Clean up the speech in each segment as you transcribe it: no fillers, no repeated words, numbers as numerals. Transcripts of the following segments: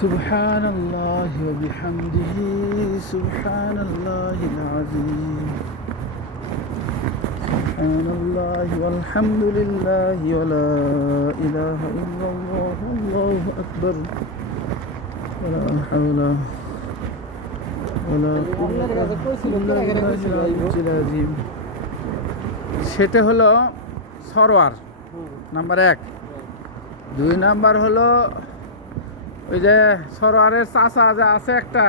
সুবহানাল্লাহি ওয়া বিহামদিহি সুবহানাল্লাহিল আযীম সুবহানাল্লাহি ওয়াল হামদুলিল্লাহি ওয়া লা ইলাহা ইল্লাল্লাহ আল্লাহু আকবার ওয়া লা হাওলা ওয়া লা কুওয়াতা ইল্লা বিল্লাহিল আযীম। সেটা হলো সরোয়ার নাম্বার 1। 2 নাম্বার হলো ওই যে সরোয়ারের চাচা যে আছে একটা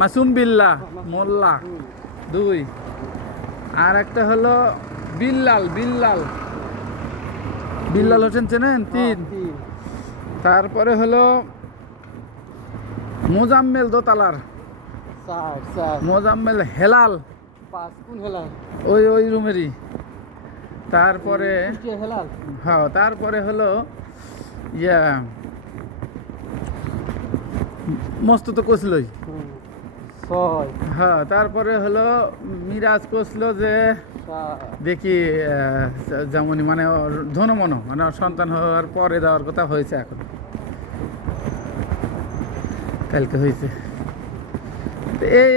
মাসুম বিল্লাহ মোল্লা 2। আর একটা হলো বিল্লাল বিল্লাল বিল্লাল হোসেন চেনেন 3। তারপরে হলো মোজাম্মেল দোতালার 4 মোজাম্মেল হেলাল 5 কোন হেলাল? ওই রুমেরই। তারপরে হেলাল। হ্যাঁ, তারপরে হলো ইয়া মস্ত তো কষলই। 6 হ্যাঁ, তারপরে হলো মিরাজ কষলো যে দেখি যেমন মানে ধনমন মানে সন্তান হওয়ার পরে দেওয়ার কথা হয়েছে, এখন কালকে হয়েছে।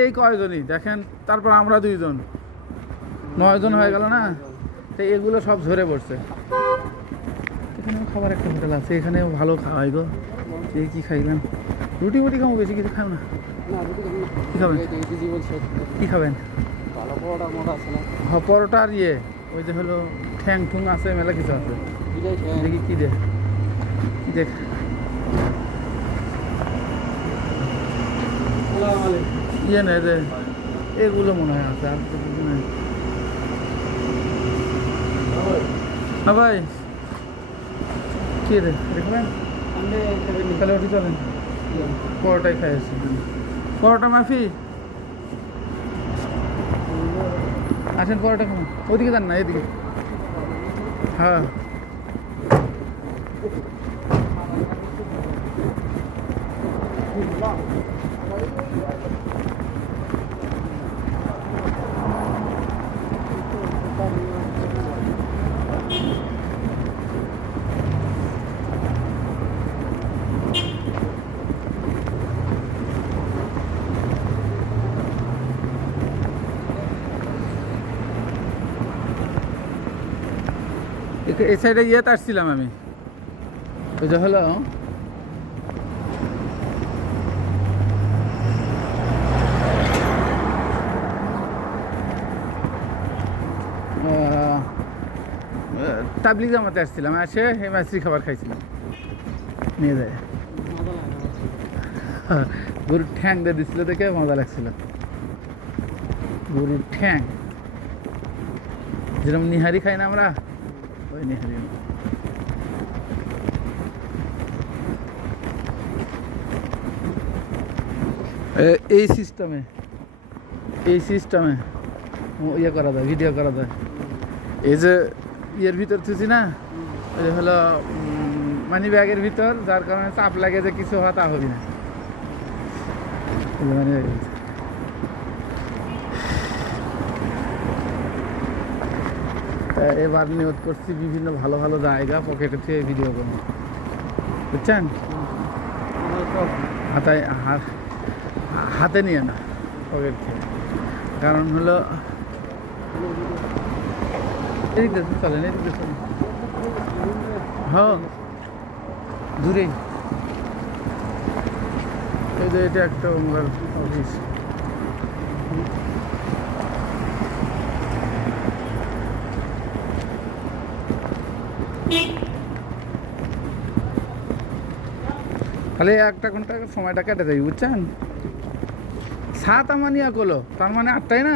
এই কয়জনই দেখেন, তারপর আমরা 2 জন, 9 জন হয়ে গেল না। তো এগুলো সব ঝরে পড়ছে। এখানেও খাবার একটা হোটেল আছে, এখানেও ভালো খাওয়াই গো। এই কি খাইলাম? রুটি মুটি খাবো, বেশি কিছু খাও না। কি খাবেন? কি খাবেন? হ্যাঁ, পরোটা আর ইয়ে ওই যে হলো ঠ্যাং ঠুং আছে, মেলা কিছু আছে। দেখি কি দেখ কি দেখ ইয়ে নেই যে এগুলো মনে হয় আছে, আর তো কিছু নেই না ভাই। কি রে দেখবেন? তাহলে ওটি চলেন, পরোটাই খাই আসছি। পরোটা মাফি আসেন, পরোটা খাবেন? ওদিকে যান না, এদিকে। হ্যাঁ, এই সাইডে ইয়েতে আসছিলাম আমি। ওই যে হলো তাবলিগ জামাতে আসছিলাম, এসে হেমাশ্রী খাবার খাইছিলাম নিয়ে যায়। গরুর ঠ্যাং দিয়ে দিচ্ছিল, দেখে মজা লাগছিল। গরুর ঠ্যাং যেরকম নিহারি খাই না আমরা, ওই নিহারি। এই সিস্টেমে ইয়ে করা যায়, ভিডিও করা যায়। এই যে ইয়ের ভিতর থুছি না, ওই হলো মানি ব্যাগের ভিতর, যার কারণে চাপ লাগে যে কিছু হওয়া তা হবি না। মানে এবার নিয়োগ করছি বিভিন্ন ভালো ভালো জায়গা পকেটে থেকে ভিডিও করবো, বুঝছেন? হাতে নিয়ে না, পকেট থেকে। কারণ হলো এদিক দিয়ে চলেন, এদিক দিয়ে চলেন। হ্যাঁ, দূরেই। এই যে এটা একটা আমার অফিস। খালি 1 ঘন্টা সময়টা কেটে যাই, বুঝছেন? 7 আমানিয়া করলো, তার মানে 8টাই না।